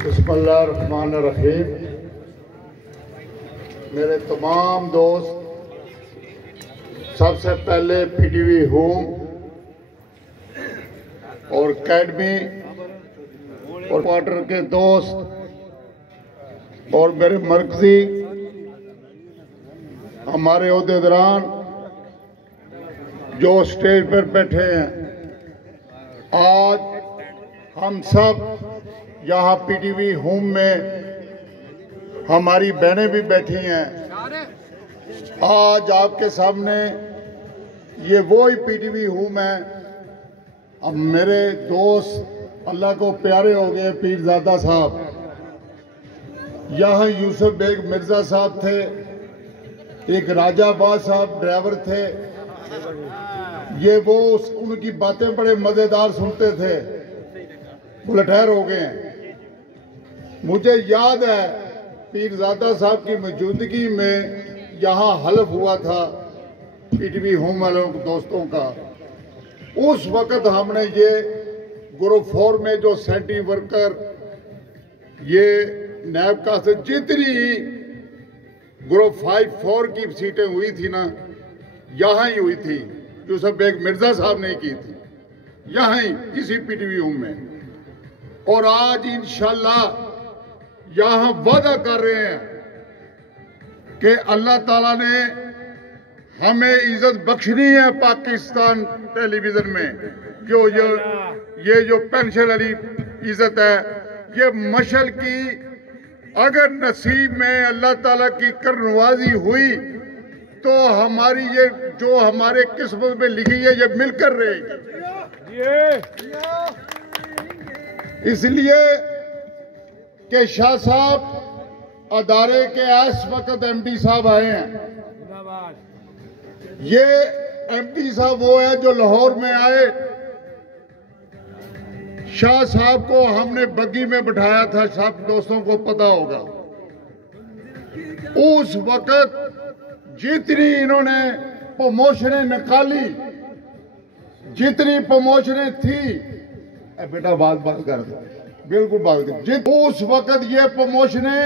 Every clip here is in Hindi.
बिस्मिल्लाहिर्रहमानिर्रहीम। मेरे तमाम दोस्त, सबसे पहले पीटीवी होम और अकेडमी और क्वार्टर के दोस्त और मेरे मरकजी हमारे ओहदेदारान जो स्टेज पर बैठे हैं, आज हम सब यहाँ पीटीवी होम में हमारी बहनें भी बैठी हैं। आज आपके सामने ये वो ही पीटीवी होम है। अब मेरे दोस्त अल्लाह को प्यारे हो गए, पीरजादा साहब, यहाँ यूसुफ बेग मिर्जा साहब थे, एक राजाबाद साहब ड्राइवर थे। ये वो उनकी बातें बड़े मजेदार सुनते थे, बुलटहर हो गए हैं। मुझे याद है पीरजादा साहब की मौजूदगी में यहाँ हल्फ हुआ था पीटीवी होम वालों दोस्तों का। उस वक्त हमने ये ग्रुप 4 में जो सेंट्री वर्कर, ये नैब का से जितनी ग्रुप 5-4 की सीटें हुई थी ना, यहाँ ही हुई थी। यूसुफ बेग मिर्जा साहब ने की थी, यहाँ ही इसी पीटीवी होम में। और आज इंशाल्लाह यहाँ वादा कर रहे हैं कि अल्लाह ताला ने हमें इज्जत बख्शनी है पाकिस्तान टेलीविजन में। क्यों ये जो पेंशन वाली इज्जत है, ये मशल की अगर नसीब में अल्लाह ताला की करनवाजी हुई तो हमारी ये जो हमारे किस्मत में लिखी है, ये मिलकर रहेगी। इसलिए कि शाह साहब अदारे के इस वक्त एमडी साहब आए हैं। ये एमडी साहब वो है जो लाहौर में आए। शाह साहब को हमने बग्गी में बिठाया था, सब दोस्तों को पता होगा। उस वक्त जितनी इन्होंने प्रमोशनें निकाली, जितनी प्रमोशनें थी, बेटा बात कर दो, बिल्कुल बात कर। उस वक्त ये प्रमोशनें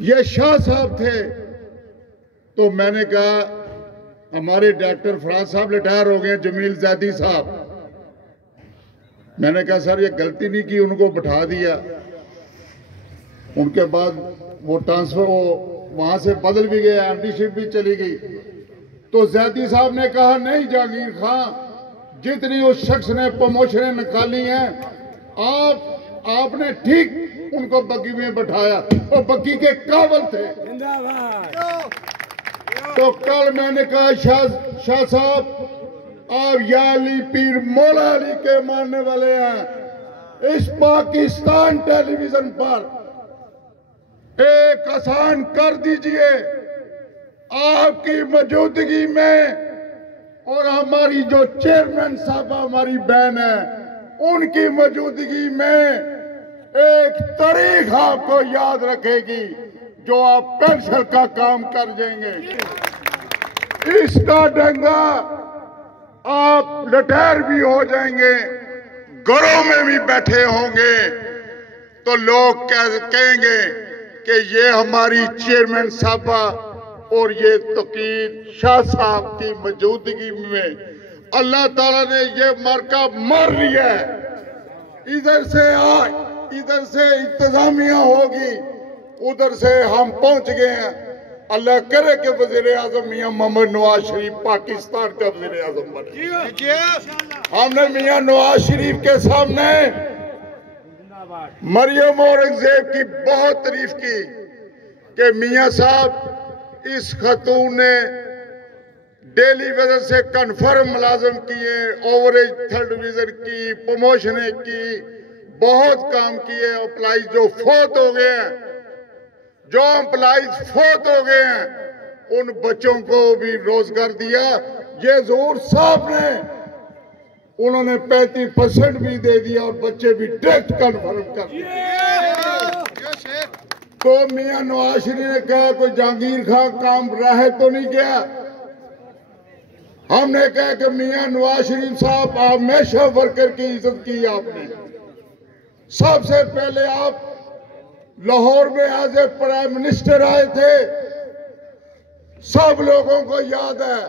ये शाह साहब थे। तो मैंने कहा, हमारे डॉक्टर फराज साहब रिटायर हो गए, जमील ज़ैदी साहब, मैंने कहा सर ये गलती नहीं की, उनको बिठा दिया। उनके बाद वो ट्रांसफर वहां से बदल भी गया, एमडीशिप भी चली गई। तो ज़ैदी साहब ने कहा नहीं जहांगीर खां, जितनी उस शख्स ने प्रमोशनें निकाली हैं, आपने ठीक उनको बग्गी में बैठाया, और बग्गी के काबिल थे। तो कल मैंने कहा शाह साहब, आप या अली पीर मौला अली के मानने वाले हैं। इस पाकिस्तान टेलीविजन पर एक आसान कर दीजिए, आपकी मौजूदगी में, और हमारी जो चेयरमैन साहब हमारी बहन है, उनकी मौजूदगी में एक तारीख आपको याद रखेगी, जो आप पेंशन का काम कर देंगे। इसका डंगा आप रिटायर भी हो जाएंगे, घरों में भी बैठे होंगे, तो लोग कहेंगे कि ये हमारी चेयरमैन साहबा और ये तकीर शाह साहब की मौजूदगी में अल्लाह ताला ने ये मरका मार लिया है। इधर से इंतजामिया होगी, उधर से हम पहुंच गए हैं। अल्लाह करे कि वजीर आजम मियां मोहम्मद नवाज शरीफ पाकिस्तान का वजीर आजम बने। हमने मियां नवाज शरीफ के सामने मरियम औरंगजेब की बहुत तारीफ की कि मियां साहब, इस खतून ने डेली वजह से कन्फर्म मुलाजम किए, ओवरेज थर्ड डिवीजन की, प्रमोशनें की, बहुत काम किए। एम्प्लॉइज जो फोत हो गए हैं, जो एम्प्लॉइज फोत हो गए हैं, उन बच्चों को भी रोजगार दिया। ये ज़हूर साहब ने, उन्होंने 35% भी दे दिया और बच्चे भी डायरेक्ट कन्फर्म कर दिए। तो मियां नवाज शरीफ ने कहा कोई जहांगीर खां काम रहे तो नहीं गया। हमने कहा कि मियां नवाज शरीफ साहब हमेशा वर्कर की इज्जत की आपने। सबसे पहले आप लाहौर में एज ए प्राइम मिनिस्टर आए थे। सब लोगों को याद है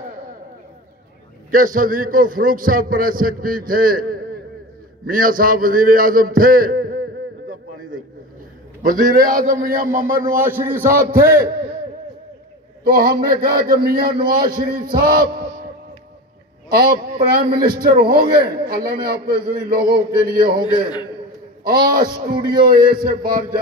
कि सदीको फरूक साहब प्रेस सेक्रेटरी थे, मियां साहब वजीर आजम थे, वजीर आजम मियां मोहम्मद नवाज शरीफ साहब थे। तो हमने कहा कि मियां नवाज शरीफ साहब आप प्राइम मिनिस्टर होंगे, अल्लाह ने आपको इतनी लोगों के लिए होंगे। आज स्टूडियो ए से बाहर जाए।